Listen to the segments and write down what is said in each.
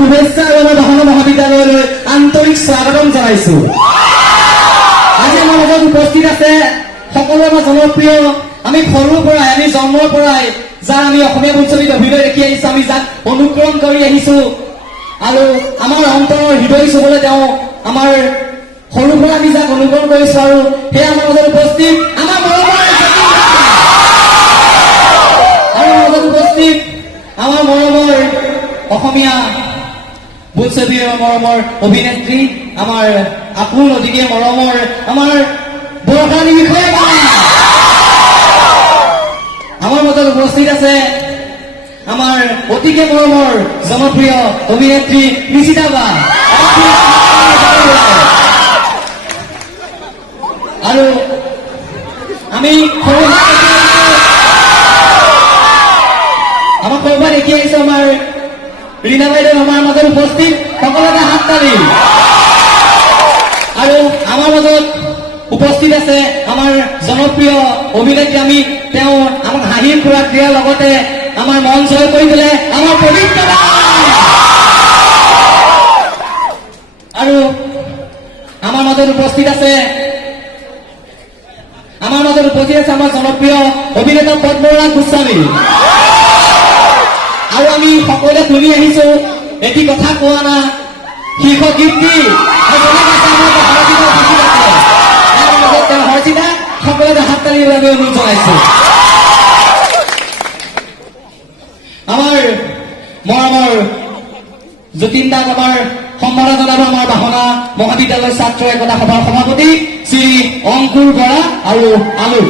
শুভেচ্ছা জনবহন মহাবিদ্যালয়লৈ আন্তৰিক স্বাগতম জনাইছো। আজি আমাৰ মাজত উপস্থিত আছে সকলোৰে আমাৰ জনপ্ৰিয়, আমি সৰুৰ পৰাই, আমি জন্মৰ পৰাই যাক আমি অসমীয়া বোলছবিত অভিনয় দেখি আহিছো, আমি যাক অনুকৰণ কৰি আহিছো আৰু আমাৰ অন্তৰৰ হৃদয় চুবলৈ তেওঁ আমাৰ সৰুৰ পৰা আমি যাক অনুকৰণ কৰিছো আৰু সেয়া আমাৰ মাজত উপস্থিত আমাৰ মৰমৰ আমাৰ মৰমৰ অসমীয়া বোলছবিৰ মৰমৰ অভিনেত্ৰী, আমাৰ আপোন অতিকে মৰমৰ আমাৰ বৰষাৰাণী বিষয়ে আমাৰ মাজত উপস্থিত আছে আমাৰ অতিকে মৰমৰ জনপ্ৰিয় অভিনেত্ৰী নিশিতা বা আৰু আমি আমাক সৰুবাৰ দেখি আহিছো আমাৰ ৰীনা বাইদেউ আমাৰ মাজত উপস্থিত, সকলোকে হাত তালি। আৰু আমাৰ মাজত উপস্থিত আছে আমাৰ জনপ্ৰিয় অভিনেত্ৰী, আমি তেওঁ আমাক হাঁহিৰ খোৰাক দিয়াৰ লগতে আমাৰ মন জয় কৰি দিলে আমাৰ পবিত্ৰতা। আৰু আমাৰ মাজত উপস্থিত আছে আমাৰ জনপ্ৰিয় অভিনেতা পদ্মৰাজ গোস্বামী। আৰু আমি সকলোৱে শুনি আহিছো এটি কথা কোৱা না শীৰ্ষ কীৰ্তি হৰ্ষিতা, সকলোৱে হাত তালিৰ বাবে অনুৰোধ জনাইছো। আমাৰ মৰমৰ যতীন দাক আমাৰ সম্মাননা জনাব আমাৰ বাহনা মহাবিদ্যালয় ছাত্ৰ একতা সভাৰ সভাপতি শ্ৰী অংকুৰ বৰা আৰু আলু।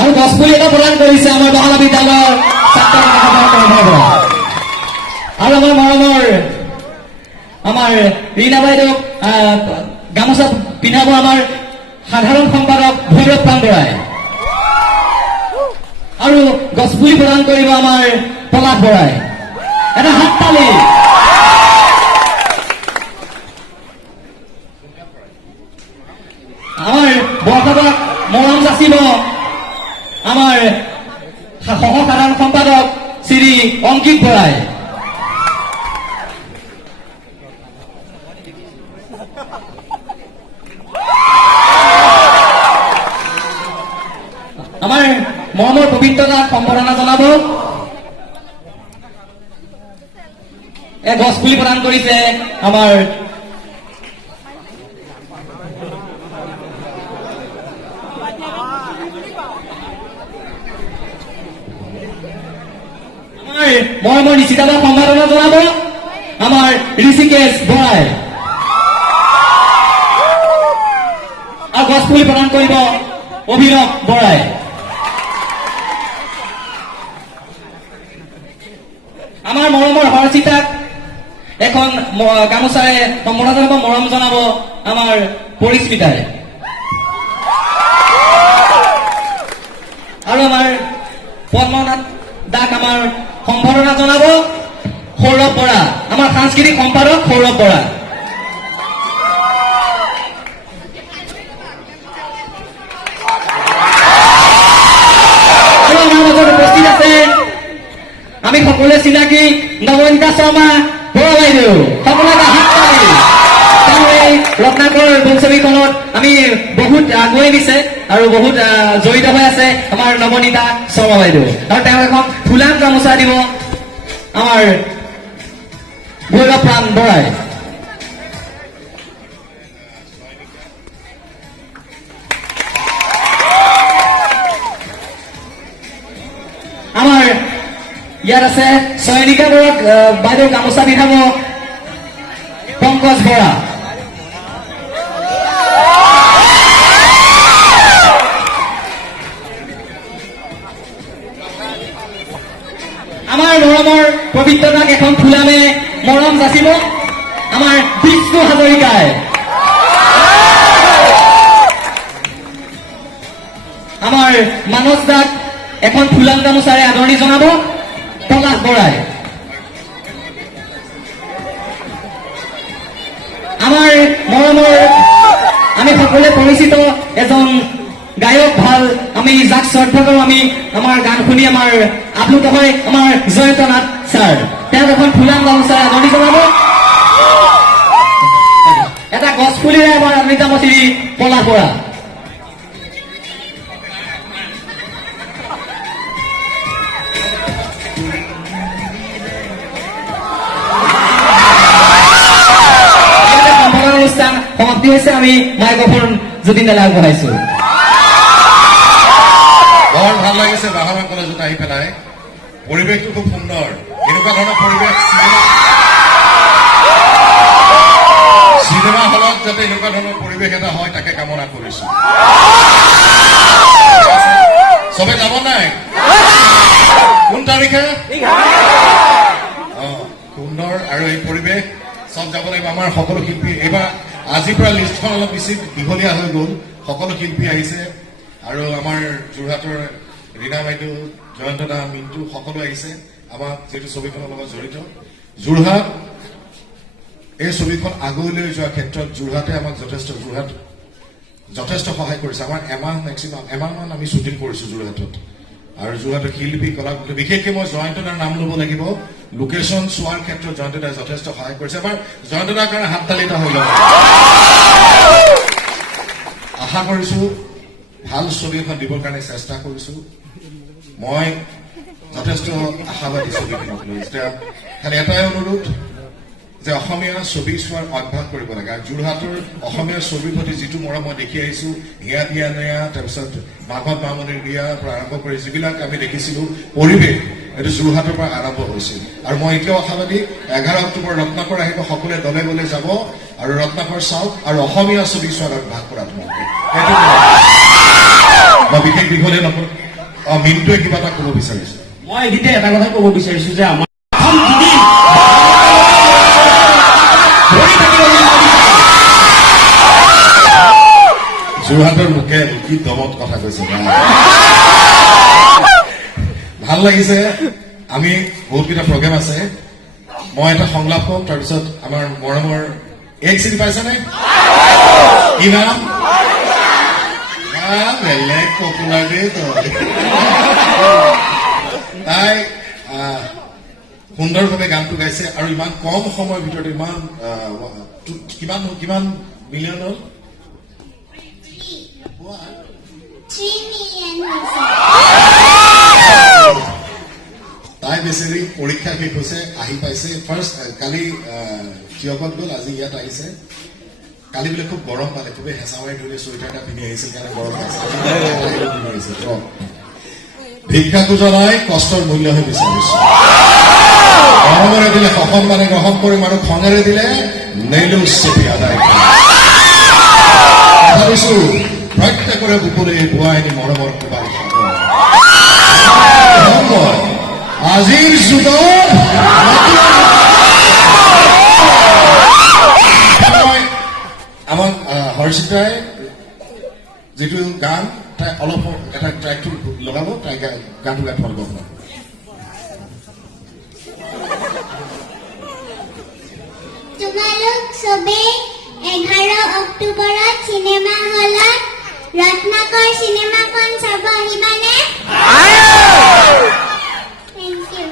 আৰু গছপুলি এটা প্ৰদান কৰিছে আমাৰ বাহনা বিদ্যালয়ৰ ছাত্ৰ আৰু আমাৰ মৰমৰ আমাৰ ৰীনা বাইদেউক গামোচা পিন্ধাব আমাৰ সাধাৰণ সম্পাদক ভৈৰৱ পাণ্ডৰাই আৰু গছপুলি প্ৰদান কৰিব আমাৰ পলাশ বৰাই। এটা হাত তালি। আমাৰ বৰসভাক মৰম যাচিব আমাৰ সহসাধাৰণ সম্পাদক শ্ৰী অংকিত বৰাই। আমাৰ মৰমৰ পবিত্ৰতাক সম্বৰ্ধনা জনাব গছপুলি প্ৰদান কৰিছে আমাৰ মৰমৰ নিশ্চিতাবাদ সম্বৰ্ধনা জনাব আমাৰ ঋষিকেশ বৰাই আৰু গছপুলি প্ৰদান কৰিব অভিনৱ বৰাই। আমাৰ মৰমৰ হৰ্ষিতাক এখন গামোচাৰে সম্বৰ্ধনা জনাব, মৰম জনাব আমাৰ পৰিস্মিতাই। আৰু আমাৰ পদ্মনাথ দাক আমাৰ সম্বৰ্ধনা জনাব সৌৰভ বৰা, আমাৰ সাংস্কৃতিক সম্পাদক সৌৰভ বৰা। আৰু আমাৰ মাজত উপস্থিত আছে আমি সকলোৱে চিনাকি নৱনীতা শৰ্মা বৰা বাইদেউ, সকলোৱে এটা হাত তালি। তেওঁ এই ৰত্নাকৰ বোলছবিখনত আমি বহুত আগুৱাই দিছে আৰু বহুত জড়িত হৈ আছে আমাৰ নৱনীতা শৰ্মা বাইদেউ। আৰু তেওঁ এখন ফুলাম গামোচা দিব আমাৰ ভৈৰৱ প্ৰাণ বৰাই। আমাৰ ইয়াত আছে চয়নিকা বৰাক বাইদেউ গামোচা পিন্ধাব পংকজ বৰা। আমাৰ মৰমৰ পবিত্ৰতাক এখন ফুলামে মৰম যাচিব আমাৰ বিষ্ণু হাজৰিকাই। আমাৰ মানস দাক এখন ফুলাম গামোচাৰে আদৰণি জনাব পলাশ বৰাই। আমাৰ মৰমৰ আমি সকলোৱে পৰিচিত এজন গায়ক ভাল, আমি যাক শ্ৰদ্ধা কৰোঁ, আমি আমাৰ গান শুনি আমাৰ আপ্লুত হয় আমাৰ জয়ন্ত নাথ ছাৰ। তেওঁক এখন ফুলাম গামোচাৰে আদৰণি জনাব। এটা গছ পুলিৰে আমাৰ আদৰণিতা মচিৰি পলাশ বৰা। অনুষ্ঠান সমাপ্তি হৈছে, আমি মাইক্ৰফোন যতীন আগবঢ়াইছো। বৰ ভাল লাগিছে বাহামা কলেজত আহি পেলাই, পৰিৱেশটো খুব সুন্দৰ। এনেকুৱা ধৰণৰ পৰিৱেশ চিনেমা হলত যাতে এনেকুৱা ধৰণৰ পৰিৱেশ এটা হয় তাকে কামনা কৰিছো। চবে যাব নাই? কোন তাৰিখে? সুন্দৰ আৰু এই পৰিৱেশ চব যাব লাগিব। আমাৰ সকলো শিল্পী এইবাৰ আজিৰ পৰা লিষ্টখন অলপ বেছি দীঘলীয়া হৈ গ'ল। সকলো শিল্পী আহিছে আৰু আমাৰ যোৰহাটৰ ৰীণা বাইদেউ, জয়ন্ত দা, মিণ্টু সকলো আহিছে আমাক যিহেতু ছবিখনৰ লগত জড়িত। যোৰহাট এই ছবিখন আগুৱাই লৈ যোৱাৰ ক্ষেত্ৰত যোৰহাটে আমাক যথেষ্ট সহায় কৰিছে। আমাৰ এমাহমান আমি শ্বুটিং কৰিছো যোৰহাটত। আৰু যোৰহাটৰ শিল্পী কলাকুশলী, বিশেষকৈ মই জয়ন্ত দাৰ নাম ল'ব লাগিব। লোকেশ্যন চোৱাৰ ক্ষেত্ৰত জয়ন্ত দাই যথেষ্ট সহায় কৰিছে। আমাৰ জয়ন্ত দাৰ কাৰণে হাত তালি এটা হৈ যাব। আশা কৰিছো ভাল ছবি এখন দিবৰ কাৰণে চেষ্টা কৰিছো। মই যথেষ্ট আশাবাদী ছবিখনক লৈ। এতিয়া খালি এটাই অনুৰোধ যে অসমীয়া ছবি চোৱাৰ অভ্যাস কৰিব লাগে। আৰু যোৰহাটৰ অসমীয়া ছবিৰ প্ৰতি যিটো মৰম মই দেখি আহিছো, হিয়া দিয়া নেয়া, তাৰপিছত মাঘত মামনিৰ বিয়াৰ পৰা আৰম্ভ কৰি যিবিলাক আমি দেখিছিলো পৰিৱেশ, এইটো যোৰহাটৰ পৰা আৰম্ভ হৈছিল। আৰু মই এতিয়াও আশাবাদী 11 অক্টোবৰ ৰত্নাকৰ আহিব, সকলোৱে দলে বলে যাব আৰু ৰত্নাকৰ চাওক আৰু অসমীয়া ছবি চোৱাৰ অভ্যাস কৰা তোমালোকে। মই বিশেষ দীঘলীয়া নকৰো। মিণ্টুৱে কিবা এটা ক'ব বিচাৰিছো। মই এইখিনিতে এটা কথা ক'ব বিচাৰিছো যে আমাৰ যোৰহাটৰ লোকে কি দমত কথা কৈছে, ভাল লাগিছে। আমি বহুতকেইটা প্ৰগ্ৰেম আছে, মই এটা সংলাপ কম, তাৰপিছত আমাৰ মৰমৰ এক চিনি পাইছেনে? কি নাম? বেলেগ পপুলাৰ দেই তই। তাই সুন্দৰভাৱে গানটো গাইছে আৰু ইমান কম সময়ৰ ভিতৰত ইমান কিমান মিলিয়ন হ'ল? 3 million. তাই বেচেৰি পৰীক্ষা শেষ হৈছে, আহি পাইছে। ফাৰ্ষ্ট কালি থিয়কত গ'ল, আজি ইয়াত আহিছে। কালি বোলে খুব গৰম পালে, খুবেই হেঁচা মাৰি ধৰি চুৱেটাৰ এটা পিন্ধি আহিছিল কাৰণে গৰম পাইছে। ভিক্ষা খোজা নাই, কষ্টৰ মূল্যহে বিচাৰিছো। গৰমেৰে দিলে সসন্মানে গ্ৰহণ কৰিম আৰু খঙেৰে দিলে নেইলো চেপি আদায় ভাবিছো প্ৰত্যেকৰে বুকুৰে বুৱাইনি মৰমৰ কিবা আজিৰ যুগত আমাক হৰ্ষিতাই যিটো গান, তাই অলপ এটা ট্ৰেকটো লগাব, তাই গানটো গাই ভাল পাব। তোমালোক চবে 11 অক্টোবৰত চিনেমা হলত ৰত্নাকৰ চিনেমাখন চাব আহিবানে? Thank you.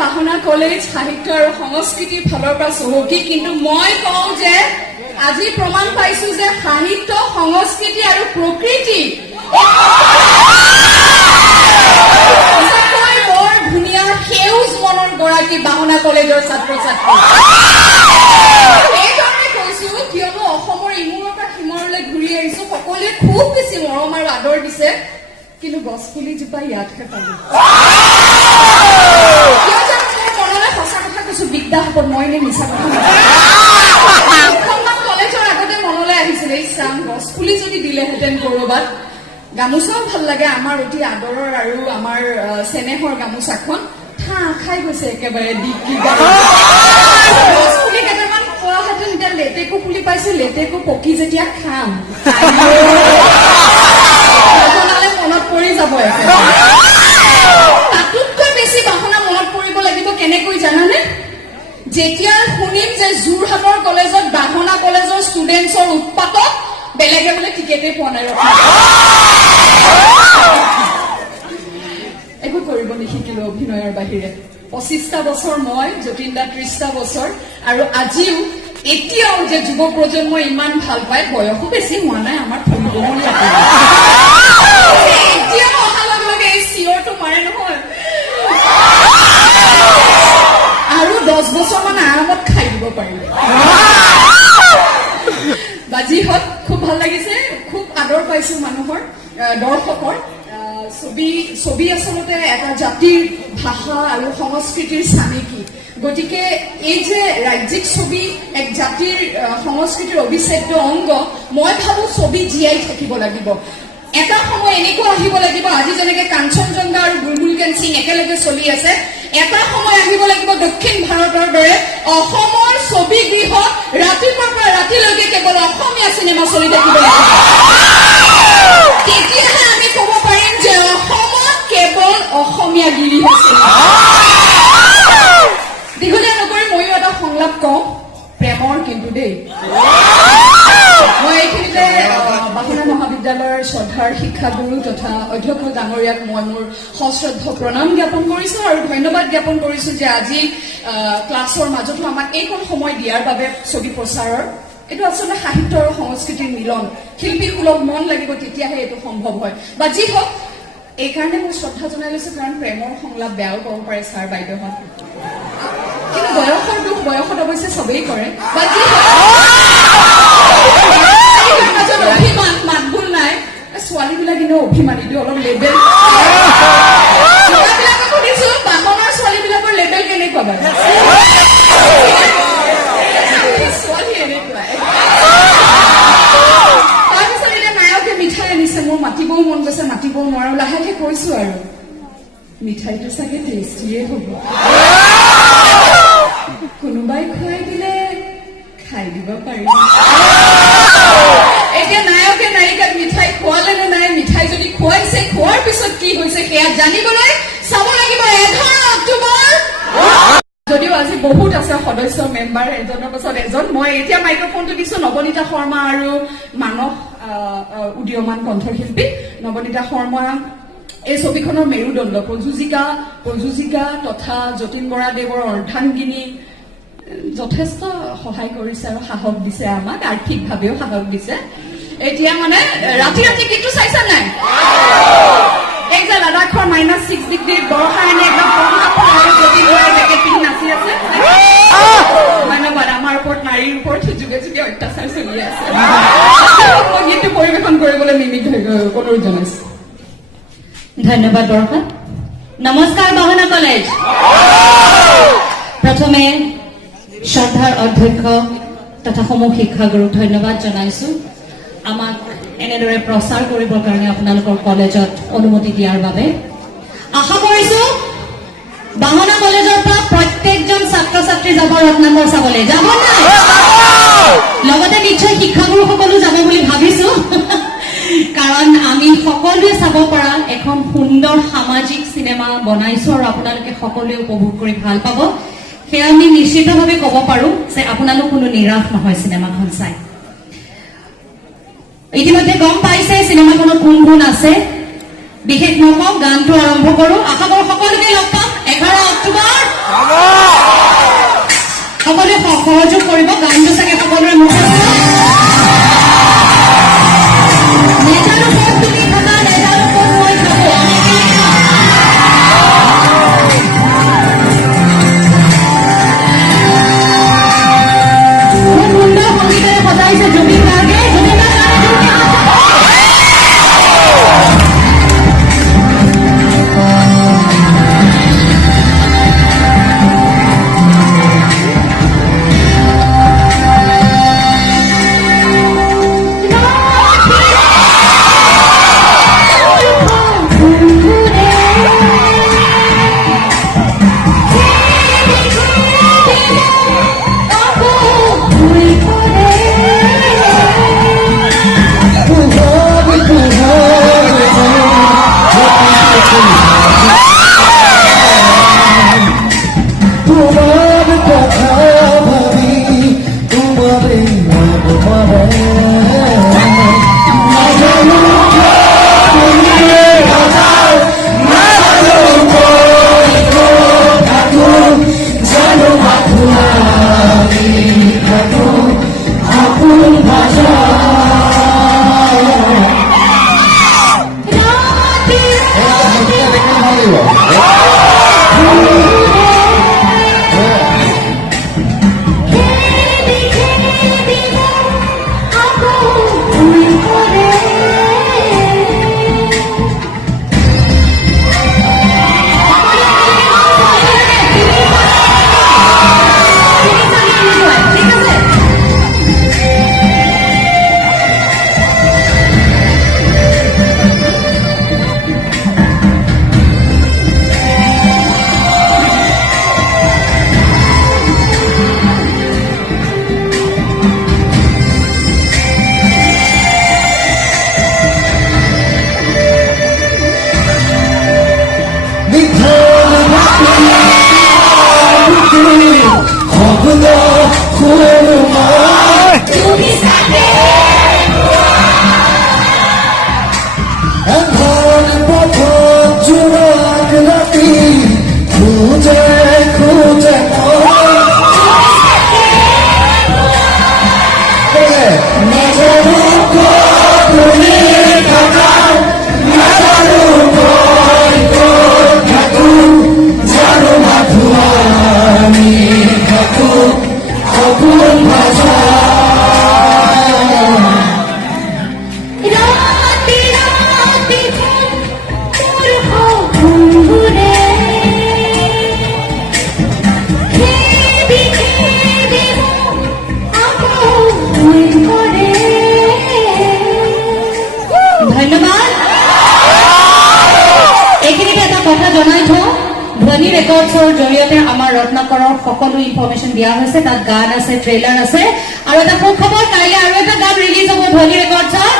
বাহনা কলেজ সাহিত্য আৰু সংস্কৃতিৰ ফালৰ পৰা চহকী, কিন্তু মই কওঁ যে আজি প্ৰমাণ পাইছো যে সাহিত্য সংস্কৃতি আৰু প্ৰকৃতি সঁচাকৈ বৰ ধুনীয়া সেউজ মনৰ গৰাকী বাহনা কলেজৰ ছাত্ৰ ছাত্ৰী। সেইকাৰণে কৈছো কিয়নো অসমৰ ইমূৰৰ পৰা সিমূৰলৈ ঘূৰি আহিছো, সকলোৱে খুব বেছি মৰম আৰু আদৰ দিছে, কিন্তু গছপুলিজোপা ইয়াতহে পালো। কিয় জানো মোৰ মনলৈ সঁচা কথা কৈছো, বিদ্যাসপদ মই এনে মিছা কথা দুখনমান কলেজৰ আগতে মনলৈ আহিছিলে, ইছাম গছপুলি যদি দিলেহেঁতেন কৰবাত। গামোচাও ভাল লাগে, আমাৰ অতি আদৰৰ আৰু আমাৰ চেনেহৰ গামোচাখন ঠাঁ খাই গৈছে একেবাৰে গছপুলি কেইটামান পোৱাহেঁতেন। এতিয়া লেটেকু পুলি পাইছে, লেটেকু পকি যেতিয়া খাম মনত পৰি যাব। তাতোতকৈ বেছি বাহনা মনত পৰিব লাগিব কেনেকৈ জানানে? যেতিয়া শুনিম যে যোৰহাটৰ কলেজত বাহনা কলেজৰ ষ্টুডেন্টছৰ উৎপাতত বেলেগে বোলে টিকেটেই পোৱা নাই। একো কৰিব নিশিকিলো অভিনয়ৰ বাহিৰে। 25টা বছৰ মই, যতীন দা 30টা বছৰ, আৰু আজিও এতিয়াও যে যুৱ প্ৰজন্মই ইমান ভাল পায়, বয়সো বেছি হোৱা নাই আমাৰ, এতিয়াও অহাৰ লগে লগে এই চিঞৰটো মাৰে নহয়, আৰু 10 বছৰমান আৰামত খাই দিব পাৰিব। বাজি হত খুব ভাল লাগিছে, খুব আদৰ পাইছো মানুহৰ, দৰ্শকৰ। ছবি আচলতে এটা জাতিৰ ভাষা আৰু সংস্কৃতিৰ চানেকি, গতিকে এই যে ৰাজ্যিক ছবি এক জাতিৰ সংস্কৃতিৰ অবিচ্ছেদ্য অংগ, মই ভাবো ছবি জীয়াই থাকিব লাগিব। এটা সময় এনেকুৱা আহিব লাগিব, আজি যেনেকে কাঞ্চনজংঘা আৰু বুলবুল কেনচিং একেলগে চলি আছে, এটা সময় আহিব লাগিব দক্ষিণ ভাৰতৰ দৰে অসমৰ ছবি গৃহত ৰাতিপুৱাৰ পৰা ৰাতিলৈকে কেৱল অসমীয়া চিনেমা চলি থাকিব লাগিব। তেতিয়াহে আমি কব পাৰিম যে অসমত কেৱল অসমীয়া গিৰি হৈছে। দীঘলীয়া নকৰি ময়ো এটা সংলাপ কওঁ, প্ৰেমৰ কিন্তু দেই। মই এইখিনিতে বাহনা মহাবিদ্যালয়ৰ শ্ৰদ্ধাৰ শিক্ষাগুৰু তথা অধ্যক্ষ ডাঙৰীয়াক মই মোৰ সশ্ৰদ্ধ প্ৰণাম জ্ঞাপন কৰিছো আৰু ধন্যবাদ জ্ঞাপন কৰিছো যে আজি ক্লাছৰ মাজতো আমাক এইকণ সময় দিয়াৰ বাবে ছবি প্ৰচাৰৰ। এইটো আচলতে সাহিত্য আৰু সংস্কৃতিৰ মিলন, শিল্পী সুলভ মন লাগিব, তেতিয়াহে এইটো সম্ভৱ হয়। বা যি হওক, এইকাৰণে মই শ্ৰদ্ধা জনাই লৈছো কাৰণ প্ৰেমৰ সংলাপ বেয়াও ক'ব পাৰে ছাৰ বাইদেউহঁত, কিন্তু বয়সৰ দুখ বয়সত অৱশ্যে চবেই কৰে। বা যি মাজত অভিমান মাতবোল নাই, ছোৱালীবিলাক এনেও অভিমানী দিও অলপ লেবেল। ল'ৰাবিলাকক সুধিছো বাহনৰ ছোৱালীবিলাকৰ লেবেল কেনেকুৱা বাৰু? ছোৱালী এনেকুৱাই। তাৰপিছত এতিয়া নায়কে মিঠাই আনিছে, মোৰ মাতিবও মন গৈছে, মাতিবও নোৱাৰো, লাহেকে কৈছো আৰু মিঠাইটো চাগে টেষ্টিয়ে হ'ব, কোনোবাই খুৱাই দিলে খাই দিব পাৰিম। এতিয়া নায়কে নায়িকাক মিঠাই খোৱালে নে নাই, মিঠাই যদি খুৱাইছে, খোৱাৰ পিছত কি হৈছে সেয়া জানিবলৈ চাব লাগিব 11 অক্টোবৰ। যদিও আজি বহুত আছে সদস্য মেম্বাৰ, এজনৰ পাছত এজন, মই এতিয়া মাইক্ৰফোনটো দিছো নৱনীতা শৰ্মা আৰু মানস উদীয়মান কণ্ঠশিল্পী নৱনীতা শৰ্মা। এই ছবিখনৰ মেৰুদণ্ড, প্ৰযোজিকা তথা যতীন বৰাদেৱৰ অৰ্ধাংগিনী, যথেষ্ট সহায় কৰিছে আৰু সাহস দিছে আমাক, আৰ্থিকভাৱেও সাহস দিছে। এতিয়া মানে ৰাতি কিন্তু চাইছা নাই? এই যে লাডাখৰ -6 ডিগ্ৰীত বৰষাৰণী একদম যতীন বৰাই জেকেট পিন্ধি নাচি আছে। ধন্যবাদ। আমাৰ ওপৰত, নাৰীৰ ওপৰত যুগে যুগে অত্যাচাৰ চলি আছে। মই গীতটো পৰিৱেশন কৰিবলৈ মিমিক অনুৰোধ জনাইছো। ধন্যবাদ বৰষা। নমস্কাৰ বাহনা কলেজ। প্ৰথমে শ্ৰদ্ধাৰ অধ্যক্ষ তথা সমূহ শিক্ষাগুৰুক ধন্যবাদ জনাইছো, আমাক এনেদৰে প্ৰচাৰ কৰিবৰ কাৰণে আপোনালোকৰ কলেজত অনুমতি দিয়াৰ বাবে। আশা কৰিছো বাহনা কলেজৰ পৰা প্ৰত্যেকজন ছাত্ৰ ছাত্ৰী যাব ৰত্নাকৰ চাবলৈ, যাব নাই? লগতে নিশ্চয় শিক্ষাগুৰুসকলো যাব বুলি ভাবিছো, কাৰণ আমি সকলোৱে চাব পৰা এখন সুন্দৰ সামাজিক চিনেমা বনাইছো আৰু আপোনালোকে সকলোৱে উপভোগ কৰি ভাল পাব। সেয়া আমি নিশ্চিতভাৱে ক'ব পাৰো যে আপোনালোক কোনো নিৰাশ নহয় চিনেমাখন চাই। ইতিমধ্যে গম পাইছে চিনেমাখনত কোন কোন আছে, বিশেষ নকওঁ, গানটো আৰম্ভ কৰো। আশা কৰো সকলোকে লগ পাম 11 অক্টোবৰ। সকলোৱে সহযোগ কৰিব গানটো চাগে সকলোৰে মুখত নেতাৰ ওপৰত তুমি খাবা নেতাৰ ওপৰত মই খাব সুন্দৰ সংগীতেৰে সজাইছে জুবিন গাৰ্গে জুবিন দাৰ ধ্বনি ৰেকৰ্ডছৰ জৰিয়তে আমাৰ ৰত্নাকৰৰ সকলো ইনফৰমেশ্যন দিয়া হৈছে তাত গান আছে ট্ৰেইলাৰ আছে আৰু এটা সুখবৰ কাইলৈ আৰু এটা গান ৰিলিজ হ'ব ধ্বনি ৰেকৰ্ডছত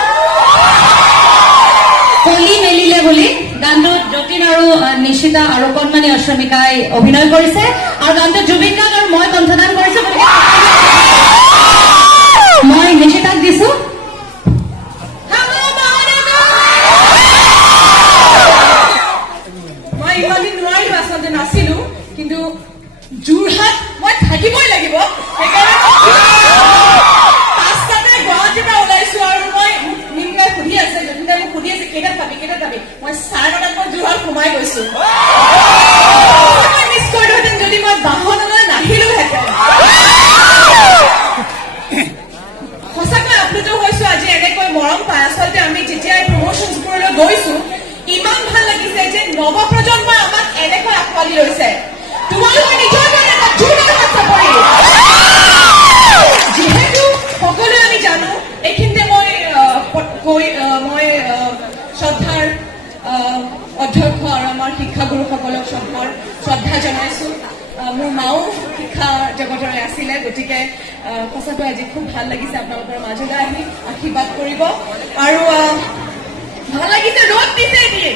কলি মেলিলে বুলি গানটোত যতীন আৰু নিশিতা আৰু কণমানি অশ্ৰমিকাই অভিনয় কৰিছে আৰু গানটোত জুবিন গাৰ্গ আৰু মই কণ্ঠদান কৰিছো মই নিশিতাক দিছো নাছিলো কিন্তু যোৰহাট মই থাকিবই লাগিব পাঁচটাতে গুৱাহাটীৰ পৰা ওলাইছো আৰু মই নিমগাই সুধি আছে যদিনা মোক সুধি আছে কেইটাত যাবি মই 9:30 মই যোৰহাট সোমাই গৈছো মিছ কৰিলোহেঁতেন যদি মই বাহনলৈ নাহিলোহেঁতেন সঁচাকৈ আপ্লুত হৈছো আজি এনেকৈ মৰম পাই আচলতে আমি যেতিয়া প্ৰমোশ্যনবোৰলৈ গৈছো ইমান ভাল লাগিছে যে নৱপ্ৰজন্মই আমাক এনেকৈ আঁকোৱালি লৈছে তোমালোকৰ নিজৰ কাৰণে এটা জোৰদাৰ হাত চাপৰি যিহেতু সকলোৱে আমি জানো এইখিনিতে মই শ্ৰদ্ধাৰ অধ্যক্ষ আৰু আমাৰ শিক্ষাগুৰুসকলক শ্ৰদ্ধা জনাইছো মোৰ মাও শিক্ষা জগতৰে আছিলে গতিকে সঁচাকৈ আজি খুব ভাল লাগিছে আপোনালোকৰ মাজলৈ আহি আশীৰ্বাদ কৰিব আৰু ভাল লাগিছে ৰ'দ দিছে দিয়ে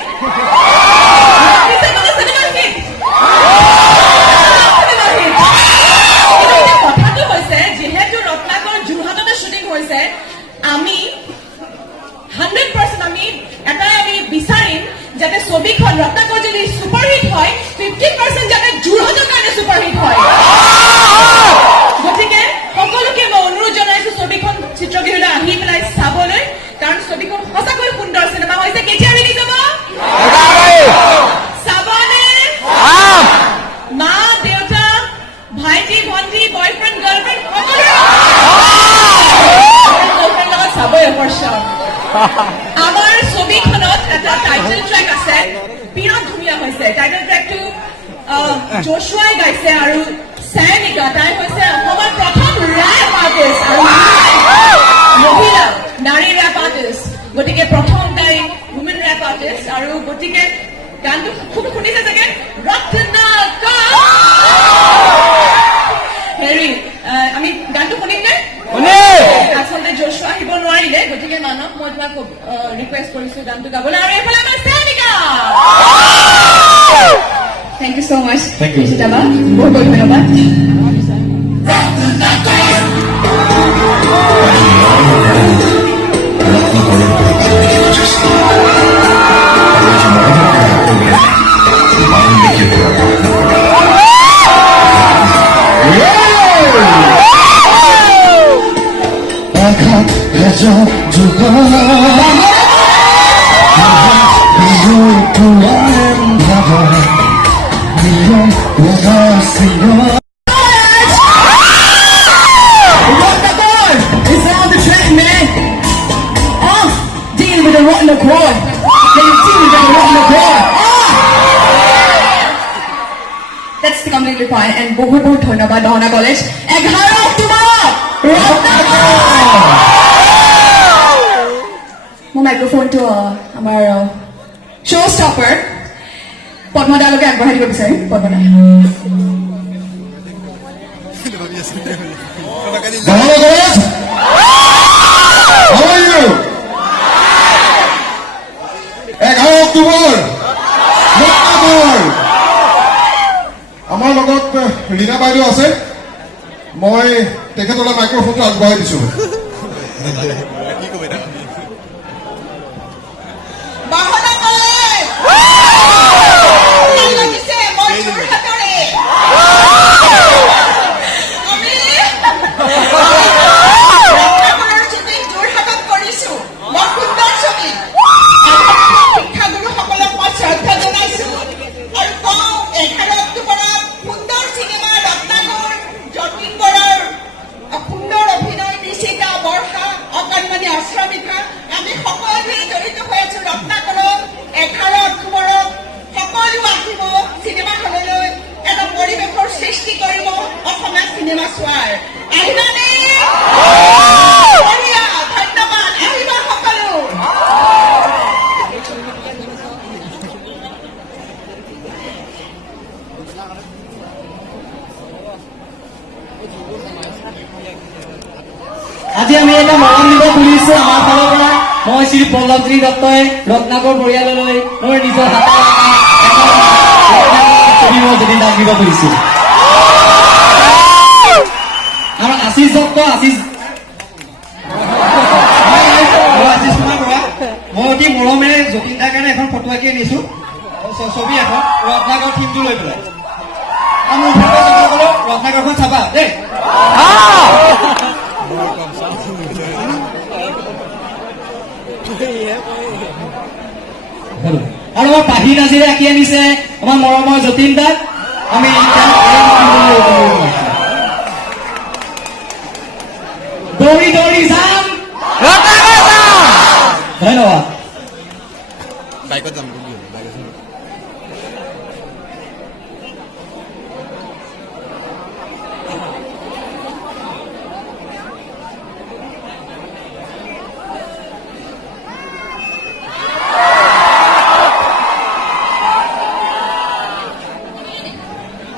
কথাটো হৈছে যিহেতু ৰত্নাকৰ যোৰহাটতে শ্বুটিং হৈছে আমি 100% আমি বিচাৰিম যাতে ছবিখন ৰত্নাকৰ যদি ছুপাৰহিট হয় 50% যাতে যোৰহাটৰ কাৰণে জশুৱাই গাইছে আৰু চায়নিকা তাই হৈছে অসমৰ প্ৰথম ৰেপ আৰ্টিষ্ট আৰু মহিলা নাৰী ৰেপ আৰ্টিষ্ট গতিকে প্ৰথম তাই উমেন ৰেপ আৰ্টিষ্ট আৰু গতিকে গানটো খুব শুনিছে চাগে ৰত্নাকৰ হেৰি আমি গানটো শুনিম নে আচলতে জশুৱা আহিব নোৱাৰিলে গতিকে মানক মই তোমাক ৰিকুৱেষ্ট কৰিছো গানটো গাবলৈ আৰু এইফালে আমাৰ Chayanika thank you so' much Thank you. জিতাবা বহুত বহুত ধন্যবাদ Deal with the rotten accord. Deal with the rotten accord. That's completely fine. And বহুত বহুত ধন্যবাদ দহনা কলেজ 11 অক্টোবৰ মোৰ মাইক্ৰফোনটো আমাৰ শ্ব' ষ্টপাৰ পদ্মদালৈকে আগবঢ়াই দিব বিচাৰিম পদ্মদা Dahana College, how are you? 11 October Ratnakar আমাৰ লগত লীনা বাইদেউ আছে মই তেখেতলৈ মাইক্ৰফোনটো আগবঢ়াই দিছোঁ বাহনা কলেজ লাগিছে মই যোৰহাটৰে আমি ৰত্নাকৰৰ শ্বুটিং যোৰহাটত কৰিছো বৰ সুন্দৰ শ্বুটিং শিক্ষাগুৰুসকলক মই শ্ৰদ্ধা জনাইছো আৰু কওঁ 11 অক্টোবৰত সুন্দৰ চিনেমা ৰত্নাকৰ যতীন বৰাৰ সুন্দৰ অভিনয় নিশিতা বৰ্ষা অকণমানি আশ্ৰমিকা আমি সকলোৱে জড়িত হৈ আছো ৰত্নাকৰত 11 অক্টোবৰত সকলো আহিব চিনেমা হললৈ এটা পৰিৱেশৰ সৃষ্টি কৰিব অসমীয়া চিনেমা চোৱাৰ আহিবানে বঢ়িয়া, ধন্যবাদ আহিবা সকলো আজি আমি এটা মৰম দিব খুজিছো আমাৰ ফালৰ পৰা মই শ্ৰী পল্লৱজ্যোতি দত্তই ৰত্নাকৰ পৰিয়াললৈ মোৰ নিজৰ হাতৰ ছবি মই যদি দান দিব খুজিছো আৰু আশীষ দত্ত আশীষ কুমাৰ বৰা মই অতি মৰমেৰে যতীন দাৰ কাৰণে এখন ফটো আঁকি আনিছো ছবি এখন ৰত্নাকৰ থিমটো লৈ পেলাই আৰু মোৰ ৰত্নাকৰখন চাবা দেই আৰু আমাৰ পাহি নাজিৰে আঁকি আনিছে আমাৰ মৰমৰ যতীন দাক আমি দৌৰি দৌৰি যাম ধন্যবাদ বাইকত যাম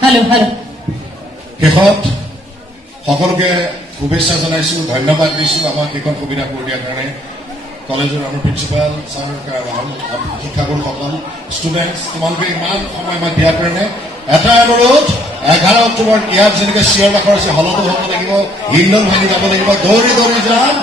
হেল্ল' হেল্ল' শেষত সকলোকে শুভেচ্ছা জনাইছো ধন্যবাদ দিছো আমাক এইখন সুবিধা কৰি দিয়াৰ কাৰণে কলেজৰ আমাৰ প্ৰিন্সিপাল ছাৰ শিক্ষাগুৰুসকল ষ্টুডেণ্টছ তোমালোকে ইমান সময় আমাক দিয়াৰ কাৰণে এটা অনুৰোধ 11 অক্টোবৰত ইয়াত যেনেকৈ চিঞৰ বাখৰ আছে হলতো হ'ব লাগিব হিন্দল ভাঙি যাব লাগিব দৌৰি দৌৰি যাম